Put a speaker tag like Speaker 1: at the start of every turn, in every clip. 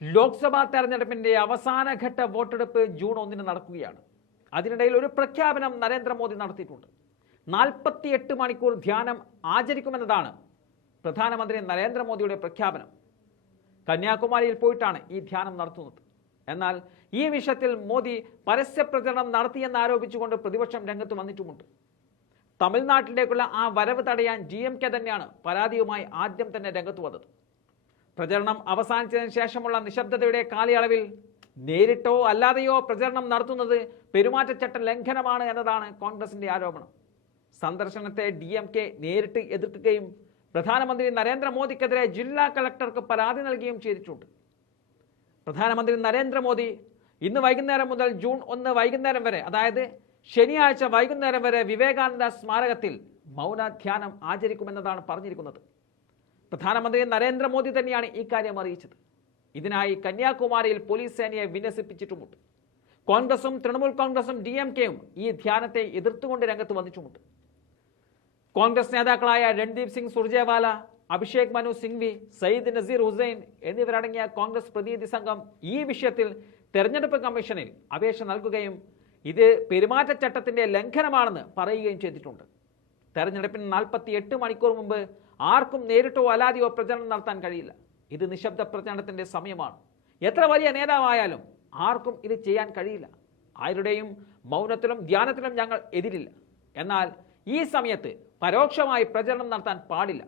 Speaker 1: ലോക്സഭാ തെരഞ്ഞെടുപ്പിന്റെ അവസാനഘട്ട വോട്ടെടുപ്പ് ജൂൺ ഒന്നിന് നടക്കുകയാണ്. അതിനിടയിൽ ഒരു പ്രഖ്യാപനം നരേന്ദ്രമോദി നടത്തിയിട്ടുണ്ട്. നാൽപ്പത്തിയെട്ട് മണിക്കൂർ ധ്യാനം ആചരിക്കുമെന്നതാണ് പ്രധാനമന്ത്രി നരേന്ദ്രമോദിയുടെ പ്രഖ്യാപനം. കന്യാകുമാരിയിൽ പോയിട്ടാണ് ഈ ധ്യാനം നടത്തുന്നത്. എന്നാൽ ഈ വിഷയത്തിൽ മോദി പരസ്യപ്രചരണം നടത്തിയെന്ന് ആരോപിച്ചുകൊണ്ട് പ്രതിപക്ഷം രംഗത്ത് വന്നിട്ടുമുണ്ട്. തമിഴ്നാട്ടിലേക്കുള്ള ആ വരവ് തടയാൻ ഡി എം കെ തന്നെയാണ് പരാതിയുമായി ആദ്യം തന്നെ രംഗത്ത് വന്നത്. പ്രചരണം അവസാനിച്ചതിന് ശേഷമുള്ള നിശബ്ദതയുടെ കാലയളവിൽ നേരിട്ടോ അല്ലാതെയോ പ്രചരണം നടത്തുന്നത് പെരുമാറ്റച്ചട്ട ലംഘനമാണ് എന്നതാണ് കോൺഗ്രസിന്റെ ആരോപണം. സന്ദർശനത്തെ ഡി എം കെ നേരിട്ട് എതിർക്കുകയും പ്രധാനമന്ത്രി നരേന്ദ്രമോദിക്കെതിരെ ജില്ലാ കളക്ടർക്ക് പരാതി നൽകുകയും ചെയ്തിട്ടുണ്ട്. പ്രധാനമന്ത്രി നരേന്ദ്രമോദി ഇന്ന് വൈകുന്നേരം മുതൽ ജൂൺ ഒന്ന് വൈകുന്നേരം വരെ അതായത് ശനിയാഴ്ച വൈകുന്നേരം വരെ വിവേകാനന്ദ സ്മാരകത്തിൽ മൗനധ്യാനം ആചരിക്കുമെന്നതാണ് പറഞ്ഞിരിക്കുന്നത്. പ്രധാനമന്ത്രി നരേന്ദ്രമോദി തന്നെയാണ് ഇക്കാര്യം കാര്യം അറിയിച്ചത്. ഇതിനായി കന്യാകുമാരിയിൽ പോലീസ് സേനയെ വിന്യസിപ്പിച്ചിട്ടുമുണ്ട്. കോൺഗ്രസും തൃണമൂൽ കോൺഗ്രസും ഡി എം കെയും ഈ ധ്യാനത്തെ എതിർത്തുകൊണ്ട് രംഗത്ത് വന്നിട്ടുമുണ്ട്. കോൺഗ്രസ് നേതാക്കളായ രൺദീപ് സിംഗ് സുർജേവാല അഭിഷേക് മനു സിംഗ്വി സയ്യിദ് നസീർ ഹുസൈൻ എന്നിവരടങ്ങിയ കോൺഗ്രസ് പ്രതിനിധി സംഘം ഈ വിഷയത്തിൽ തെരഞ്ഞെടുപ്പ് കമ്മീഷനിൽ അപേക്ഷ നൽകുകയും ഇത് പെരുമാറ്റച്ചട്ടത്തിന്റെ ലംഘനമാണെന്ന് പറയുകയും ചെയ്തിട്ടുണ്ട്. തെരഞ്ഞെടുപ്പിന് നാൽപ്പത്തി എട്ട് മണിക്കൂർ മുമ്പ് ആർക്കും നേരിട്ടോ അല്ലാതെയോ പ്രചരണം നടത്താൻ കഴിയില്ല. ഇത് നിശബ്ദ പ്രചരണത്തിന്റെ സമയമാണ്. എത്ര വലിയ നേതാവായാലും ആർക്കും ഇത് ചെയ്യാൻ കഴിയില്ല. ആരുടെയും മൗനത്തിലും ധ്യാനത്തിലും ഞങ്ങൾ എതിരില്ല. എന്നാൽ ഈ സമയത്ത് പരോക്ഷമായി പ്രചരണം നടത്താൻ പാടില്ല.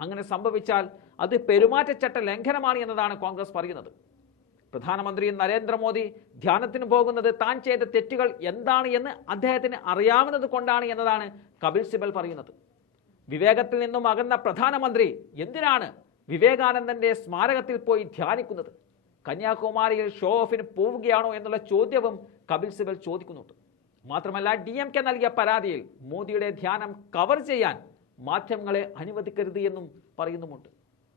Speaker 1: അങ്ങനെ സംഭവിച്ചാൽ അത് പെരുമാറ്റച്ചട്ട ലംഘനമാണ് എന്നതാണ് കോൺഗ്രസ് പറയുന്നത്. പ്രധാനമന്ത്രി നരേന്ദ്രമോദി ധ്യാനത്തിന് പോകുന്നത് താൻ ചെയ്ത തെറ്റുകൾ എന്താണ് എന്ന് അദ്ദേഹത്തിന് അറിയാവുന്നത് കൊണ്ടാണ് എന്നതാണ് കപിൽ സിബൽ പറയുന്നത്. വിവേകത്തിൽ നിന്നും അകന്ന പ്രധാനമന്ത്രി എന്തിനാണ് വിവേകാനന്ദന്റെ സ്മാരകത്തിൽ പോയി ധ്യാനിക്കുന്നത്? കന്യാകുമാരിയിൽ ഷോ ഓഫിന് പോവുകയാണോ എന്നുള്ള ചോദ്യവും കപിൽ സിബൽ ചോദിക്കുന്നുണ്ട്. മാത്രമല്ല ഡി എം കെ നൽകിയ പരാതിയിൽ മോദിയുടെ ധ്യാനം കവർ ചെയ്യാൻ മാധ്യമങ്ങളെ അനുവദിക്കരുത് എന്നും പറയുന്നുമുണ്ട്.